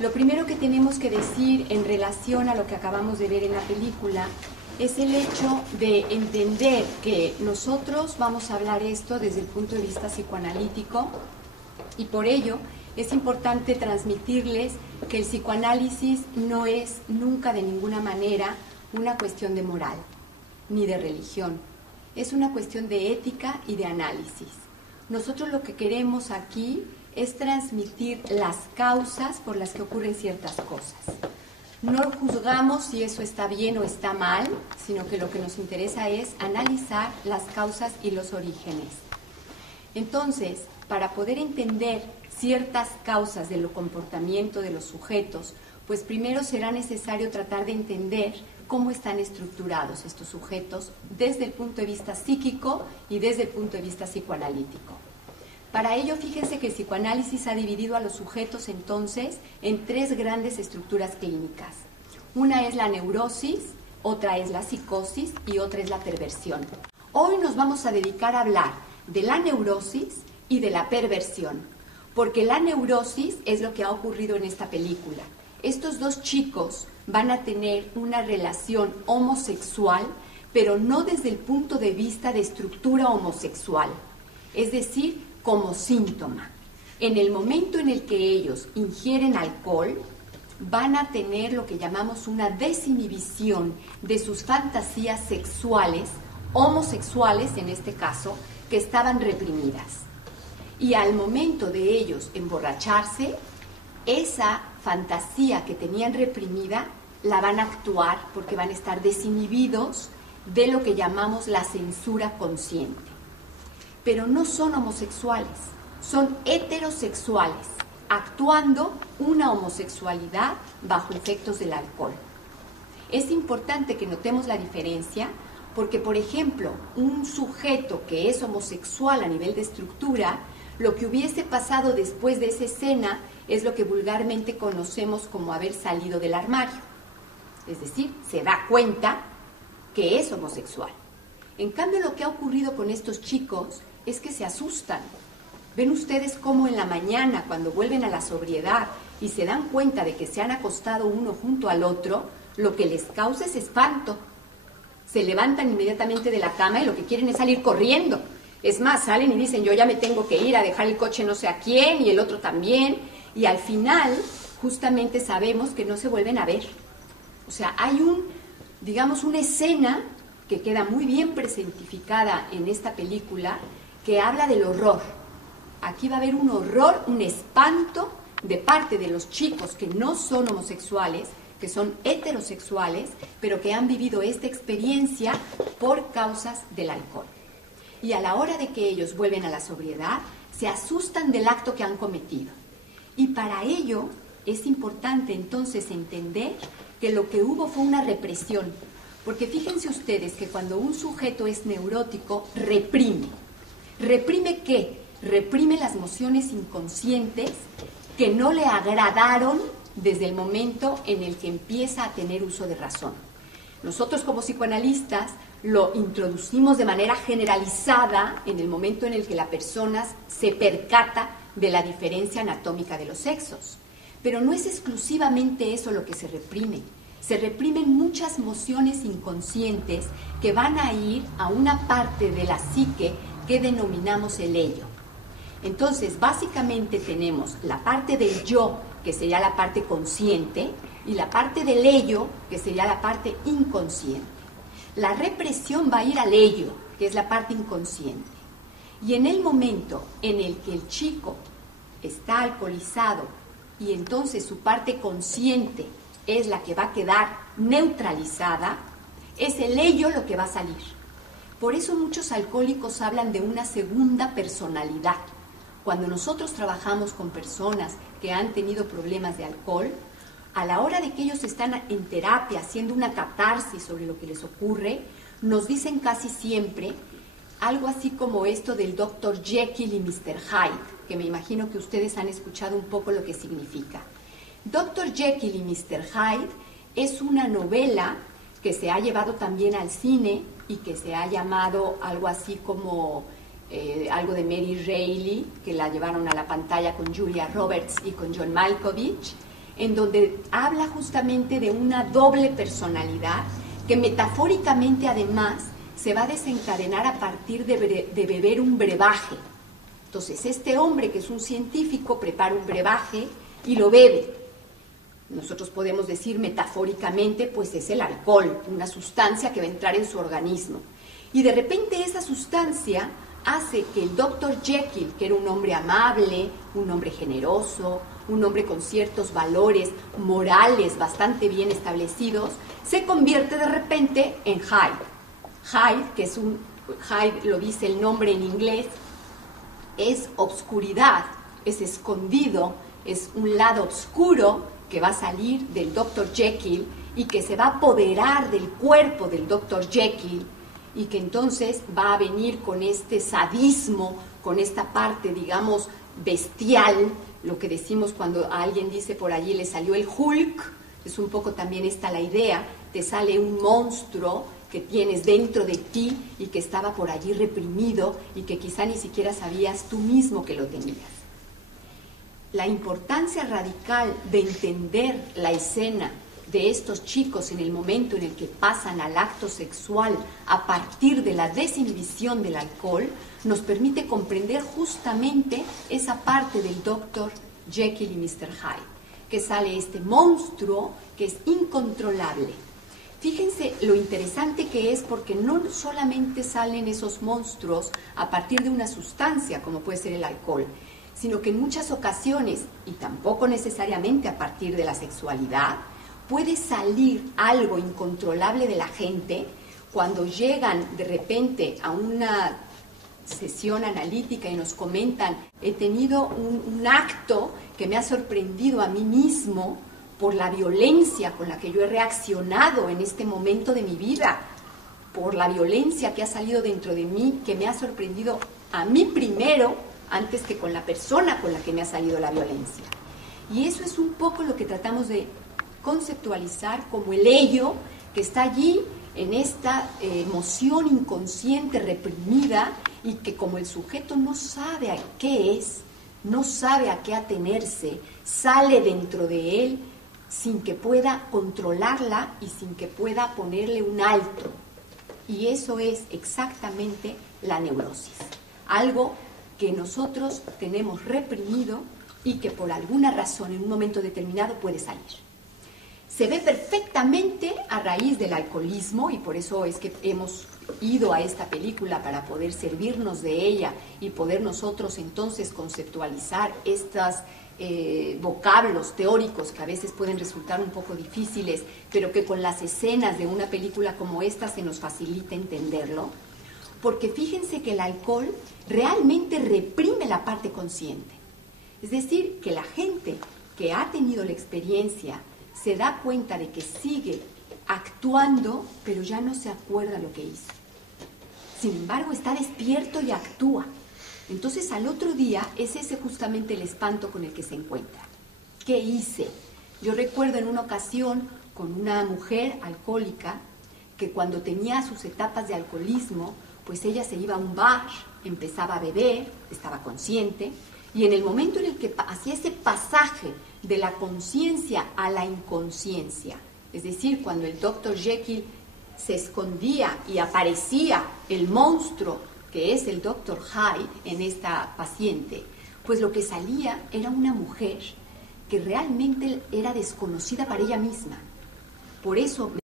Lo primero que tenemos que decir en relación a lo que acabamos de ver en la película es el hecho de entender que nosotros vamos a hablar esto desde el punto de vista psicoanalítico y por ello es importante transmitirles que el psicoanálisis no es nunca de ninguna manera una cuestión de moral ni de religión, es una cuestión de ética y de análisis. Nosotros lo que queremos aquí es transmitir las causas por las que ocurren ciertas cosas. No juzgamos si eso está bien o está mal, sino que lo que nos interesa es analizar las causas y los orígenes. Entonces, para poder entender ciertas causas del comportamiento de los sujetos, pues primero será necesario tratar de entender cómo están estructurados estos sujetos desde el punto de vista psíquico y desde el punto de vista psicoanalítico. Para ello, fíjense que el psicoanálisis ha dividido a los sujetos entonces en tres grandes estructuras clínicas. Una es la neurosis, otra es la psicosis y otra es la perversión. Hoy nos vamos a dedicar a hablar de la neurosis y de la perversión, porque la neurosis es lo que ha ocurrido en esta película. Estos dos chicos van a tener una relación homosexual, pero no desde el punto de vista de estructura homosexual, es decir, como síntoma. En el momento en el que ellos ingieren alcohol, van a tener lo que llamamos una desinhibición de sus fantasías sexuales, homosexuales en este caso, que estaban reprimidas. Y al momento de ellos emborracharse, esa fantasía que tenían reprimida la van a actuar porque van a estar desinhibidos de lo que llamamos la censura consciente. Pero no son homosexuales, son heterosexuales, actuando una homosexualidad bajo efectos del alcohol. Es importante que notemos la diferencia porque, por ejemplo, un sujeto que es homosexual a nivel de estructura, lo que hubiese pasado después de esa escena es lo que vulgarmente conocemos como haber salido del armario. Es decir, se da cuenta que es homosexual. En cambio, lo que ha ocurrido con estos chicos es que se asustan. Ven ustedes cómo en la mañana, cuando vuelven a la sobriedad y se dan cuenta de que se han acostado uno junto al otro, lo que les causa es espanto. Se levantan inmediatamente de la cama y lo que quieren es salir corriendo. Es más, salen y dicen, yo ya me tengo que ir a dejar el coche no sé a quién y el otro también. Y al final, justamente sabemos que no se vuelven a ver. O sea, hay una escena que queda muy bien presentificada en esta película, que habla del horror. Aquí va a haber un horror, un espanto de parte de los chicos que no son homosexuales, que son heterosexuales, pero que han vivido esta experiencia por causas del alcohol. Y a la hora de que ellos vuelven a la sobriedad, se asustan del acto que han cometido. Y para ello es importante entonces entender que lo que hubo fue una represión. Porque fíjense ustedes que cuando un sujeto es neurótico, reprime. ¿Reprime qué? Reprime las emociones inconscientes que no le agradaron desde el momento en el que empieza a tener uso de razón. Nosotros como psicoanalistas lo introducimos de manera generalizada en el momento en el que la persona se percata de la diferencia anatómica de los sexos. Pero no es exclusivamente eso lo que se reprime. Se reprimen muchas emociones inconscientes que van a ir a una parte de la psique que denominamos el ello. Entonces, básicamente tenemos la parte del yo, que sería la parte consciente, y la parte del ello, que sería la parte inconsciente. La represión va a ir al ello, que es la parte inconsciente. Y en el momento en el que el chico está alcoholizado y entonces su parte consciente es la que va a quedar neutralizada, es el ello lo que va a salir. Por eso muchos alcohólicos hablan de una segunda personalidad. Cuando nosotros trabajamos con personas que han tenido problemas de alcohol, a la hora de que ellos están en terapia haciendo una catarsis sobre lo que les ocurre, nos dicen casi siempre algo así como esto del Dr. Jekyll y Mr. Hyde, que me imagino que ustedes han escuchado un poco lo que significa. Dr. Jekyll y Mr. Hyde es una novela que se ha llevado también al cine y que se ha llamado algo así como algo de Mary Reilly, que la llevaron a la pantalla con Julia Roberts y con John Malkovich. en donde habla justamente de una doble personalidad que metafóricamente además se va a desencadenar a partir de beber un brebaje. Entonces, este hombre que es un científico prepara un brebaje y lo bebe. Nosotros podemos decir metafóricamente, pues es el alcohol, una sustancia que va a entrar en su organismo. Y de repente esa sustancia hace que el Dr. Jekyll, que era un hombre amable, un hombre generoso, un hombre con ciertos valores morales bastante bien establecidos, se convierte de repente en Hyde. Hyde, que es Hyde lo dice el nombre en inglés, es obscuridad, es escondido, es un lado oscuro que va a salir del Dr. Jekyll y que se va a apoderar del cuerpo del Dr. Jekyll y que entonces va a venir con este sadismo, con esta parte, digamos, bestial, lo que decimos cuando a alguien dice por allí le salió el Hulk, es un poco también esta la idea, te sale un monstruo que tienes dentro de ti y que estaba por allí reprimido y que quizá ni siquiera sabías tú mismo que lo tenías. La importancia radical de entender la escena de estos chicos en el momento en el que pasan al acto sexual a partir de la desinhibición del alcohol nos permite comprender justamente esa parte del Dr. Jekyll y Mr. Hyde, que sale este monstruo que es incontrolable. Fíjense lo interesante que es porque no solamente salen esos monstruos a partir de una sustancia como puede ser el alcohol, sino que en muchas ocasiones, y tampoco necesariamente a partir de la sexualidad, puede salir algo incontrolable de la gente cuando llegan de repente a una sesión analítica y nos comentan, he tenido un acto que me ha sorprendido a mí mismo por la violencia con la que yo he reaccionado en este momento de mi vida, por la violencia que ha salido dentro de mí, que me ha sorprendido a mí primero, antes que con la persona con la que me ha salido la violencia. Y eso es un poco lo que tratamos de conceptualizar como el ello que está allí en esta emoción inconsciente reprimida y que como el sujeto no sabe a qué es, no sabe a qué atenerse, sale dentro de él sin que pueda controlarla y sin que pueda ponerle un alto. Y eso es exactamente la neurosis, algo que nosotros tenemos reprimido y que por alguna razón en un momento determinado puede salir. Se ve perfectamente a raíz del alcoholismo y por eso es que hemos ido a esta película para poder servirnos de ella y poder nosotros entonces conceptualizar estos vocablos teóricos que a veces pueden resultar un poco difíciles, pero que con las escenas de una película como esta se nos facilita entenderlo. Porque fíjense que el alcohol realmente reprime la parte consciente. Es decir, que la gente que ha tenido la experiencia se da cuenta de que sigue actuando, pero ya no se acuerda lo que hizo. Sin embargo, está despierto y actúa. Entonces, al otro día es ese justamente el espanto con el que se encuentra. ¿Qué hice? Yo recuerdo en una ocasión con una mujer alcohólica que cuando tenía sus etapas de alcoholismo, pues ella se iba a un bar, empezaba a beber, estaba consciente, y en el momento en el que hacía ese pasaje de la conciencia a la inconsciencia, es decir, cuando el Dr. Jekyll se escondía y aparecía el monstruo que es el Dr. Hyde en esta paciente, pues lo que salía era una mujer que realmente era desconocida para ella misma. Por eso